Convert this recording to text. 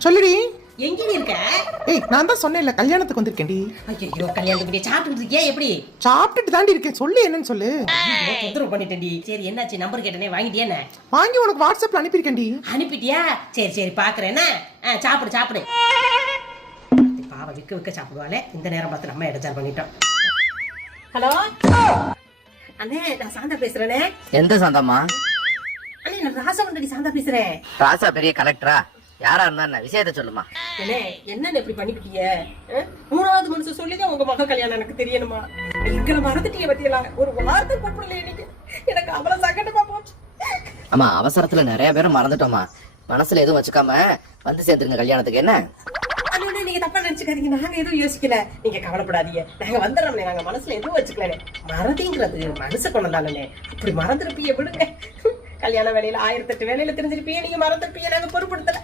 சொல்லுடி. எங்கடி இருக்க? ஏய் நான் தான் சொன்னேன்ல கல்யாணத்துக்கு வந்திருக்கேன்டி. ஐயோ கல்யாணத்துக்கு சாப்பிட்டு இருக்கியா? எப்படி சாப்பிட்டுட்டு தாண்டி இருக்கேன். சொல்லு என்னன்னு சொல்லு. தொந்தரவு பண்ணிட்டேன்டி. சரி என்னாச்சு? நம்பர் கேட்டனே வாங்கிட்டியா? என்ன வாங்கி உனக்கு வாட்ஸ்அப்ல அனுப்பியிருக்கேன்டி. அனுப்பிட்டியா? சரி சரி பாக்குறேன். சாப்பிடு சாப்பிடு. பாவ விக்க விக்க சாப்பிடுவாளே. இந்த நேரம் பார்த்து நம்ம எடுத்தார் பண்ணிட்டோம். ஹலோ அண்ணே, நான் சாந்தா பேசுறேனே. எந்த சாந்தாமா? அண்ணே நான் ராசவண்டடி சாந்தா பேசுறேன். ராசா பெரிய கலெக்டரா? யாரா இருந்தா என்ன விஷயத்த சொல்லுமா. என்னன்னு எப்படி பண்ணிக்கிட்டீங்க? மூணாவது மனுஷன் சொல்லிதான் உங்க மக கல்யாணம் எனக்கு தெரியணுமா? எங்களை மறந்துட்டீங்க பத்தியெல்லாம். ஒரு வார்த்தை கூப்பிடல இன்னைக்கு. எனக்கு அவ்வளவு சங்கடமா போச்சு. ஆமா, அவசரத்துல நிறைய பேரும் மறந்துட்டோமா. மனசுல எதுவும் வச்சுக்காம வந்து சேர்த்துருங்க கல்யாணத்துக்கு. என்ன நீங்க தப்பா நினைச்சுக்காதீங்க. நாங்க எதுவும் யோசிக்கல. நீங்க கவலைப்படாதீங்க. நாங்க வந்துடுறோம்னே. நாங்க மனசுல எதுவும் வச்சுக்கல. மறதிங்கிறது மனசு கொண்டாலே அப்படி மறந்துருப்பீங்க. விடுங்க. கல்யாண வேலையில 1008 வேலையில தெரிஞ்சிருப்பீங்க. நீங்க மறந்துருப்பீங்க. நாங்க பொறுப்படுத்தல.